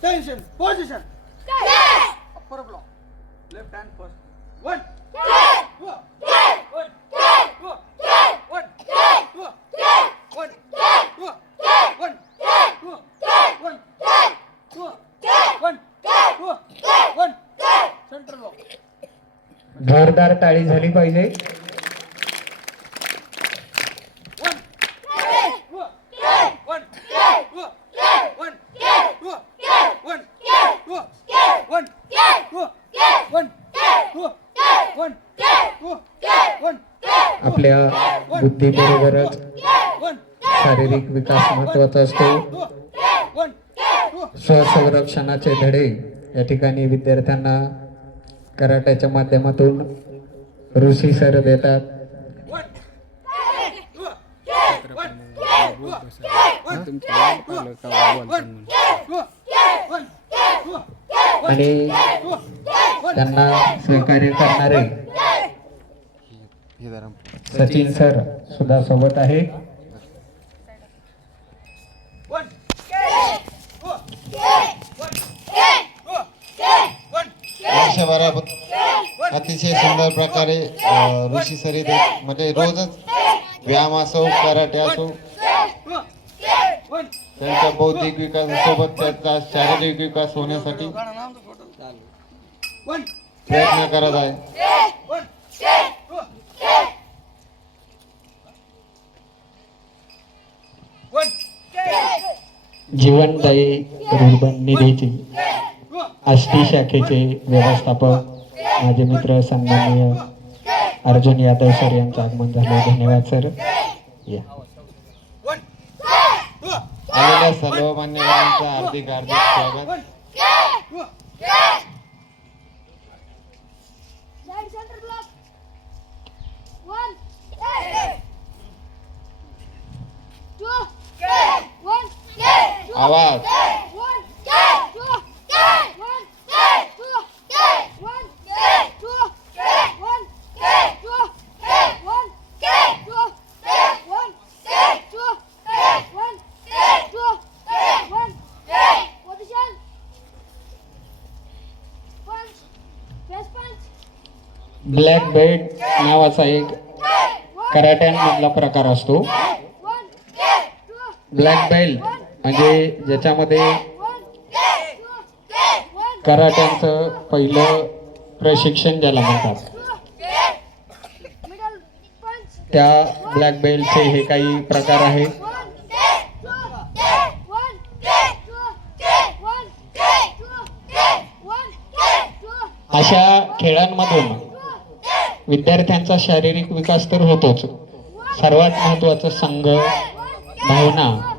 Tension. Position. Upper block. Left hand first. One. Two. One. Two. One. Two. One. Two. One. Two. One. Two. One. Two. One. Center block. जोरदार टाळी झाली पाहिजे One. Two. One. Two. One. Two. One. Two. One. Two. One. Two. One. Two. One. आपल्या बुद्धीबरोबरच शारीरिक विकास महत्त्वाचा असतो. स्वसंरक्षणाचे धडे या ठिकाणी विद्यार्थ्यांना कराट्याच्या माध्यमातून ऋषी सर देतात. आणि त्यांना सहकार्य करणारे सचिन सर सुद्धा सोबत आहे अतिशय सुंदर प्रकारे ऋषी सरी म्हणजे रोजच व्यायाम असो कराटे असो. त्यांच्या बौद्धिक विकासासोबत त्यांचा शारीरिक विकास होण्यासाठी. प्रयत्न करत आहे One. Two. One. जीवनदायी रुर्बन निधीची Two. आष्टी शाखेचे व्यवस्थापक माझे मित्र सन्माननीय अर्जुन यादव सर यांचं आगमन झालं धन्यवाद सर या One. आलेल्या सर्व मान्यवरांचं हार्दिक हार्दिक स्वागत One. Two. Side center block. One. Two. One. Two. आवाज One. Two. One. Two. One. Two. One. Two. One. Two. One. Two. One. Two. One. Position. Punch. Press आवाज. ब्लॅक बेल्ट नावाचा एक कराट्यांमधला प्रकार असतो. Black belt. म्हणजे ज्याच्यामध्ये कराट्यांचं पहिलं प्रशिक्षण ज्याला म्हणतात. त्या ब्लॅक बेल्टचे हे काही प्रकार आहेत. अशा खेळांमधून विद्यार्थ्यांचा शारीरिक विकास तर होतोच. सर्वात महत्वाचं संघ भावना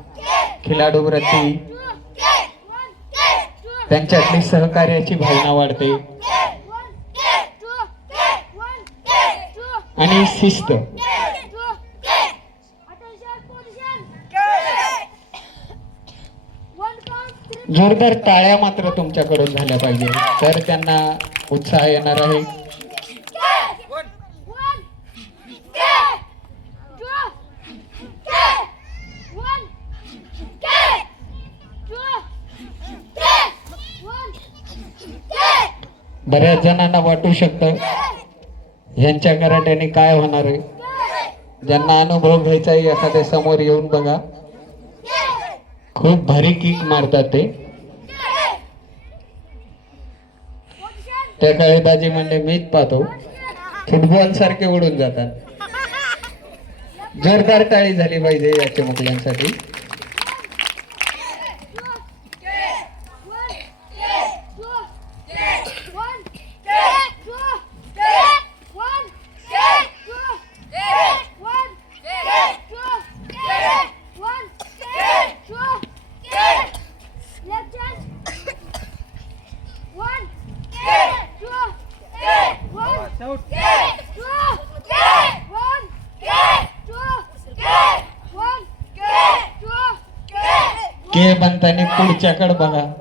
खिलाडू प्रती त्यांच्यातली सहकार्याची भावना वाढते. आणि शिस्त. जोरदार टाळ्या मात्र तुमच्याकडून झाल्या पाहिजे. तर त्यांना उत्साह येणार आहे. बऱ्याच जणांना वाटू शकतं. ह्यांच्या कराट्याने काय होणार आहे? ज्यांना अनुभव घ्यायचा आहे एखाद्या समोर येऊन बघा. खूप भारी किक मारतात ते. त्या काळी दाजी म्हणजे मीच पाहतो. फुटबॉल सारखे उडून जातात. जोरदार टाळी झाली पाहिजे याच्या मुलांसाठी Left hand. One, two, one, Shout. two, one, two, one, two, के बनताना पुढच्याकडे बघा.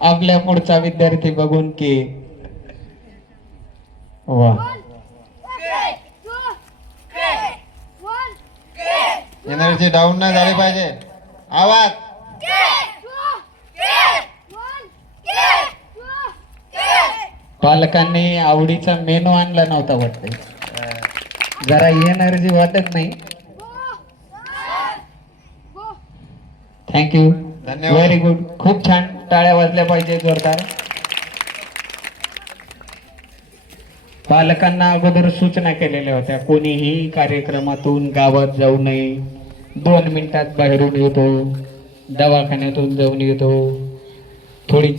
आपल्या पुढचा विद्यार्थी बघून के. वा. एनर्जी डाऊन नाही झाली पाहिजे. आवाज. पालकांनी आवडीचा मेनू आणला नव्हता वाटतंय जरा एनर्जी वाटत नाही. थँक्यू धन्यवाद. व्हेरी गुड खूप छान टाळ्या वाजल्या पाहिजे जोरदार. पालकांना अगोदर सूचना केलेल्या होत्या कोणीही कार्यक्रमातून गावात जाऊ नये. दोन मिनिटात बाहेरून येतो दवाखान्यातून जाऊन येतो. थोडी